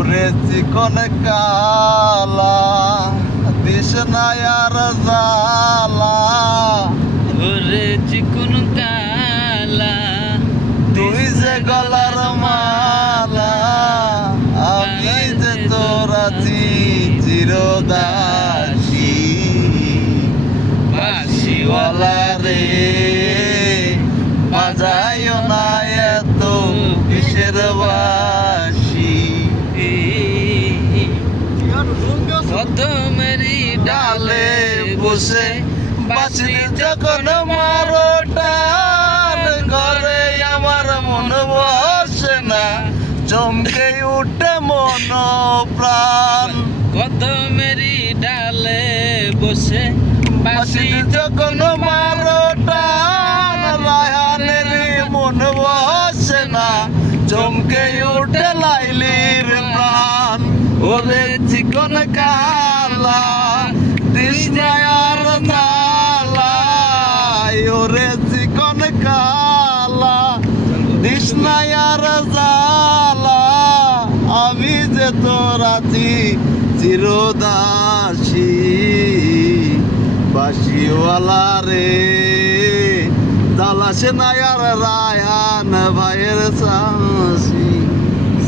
ওরে চিকন কালা দিস না আর জালা, ওরে চিকন কালা তুই যে গলার মালা, আমি যে তোর আছি চিরদাসী। বাঁশিওয়ালা রে বাজাইও না এত কিসের বাঁশি, কদমেরই ডালে বসে বাঁশি যখন মারো টান, ঘরে আমার মন বসে না, চমকে উঠে মন প্রাণ। কদমেরই ডালে বসে বাঁশি যখন মারো টান, রায়হানের মন বসে না, চমকে উঠে লাইলির প্রাণ। ওরে চিকন কালা দিস না আর জালা, ওরে চিকন কালা দিস না আর জালা, আমি যে তোর আছি চিরদাসী। বাঁশিওয়ালা রে জ্বালাসে না আর রায়হান ভাইয়ের চাষি।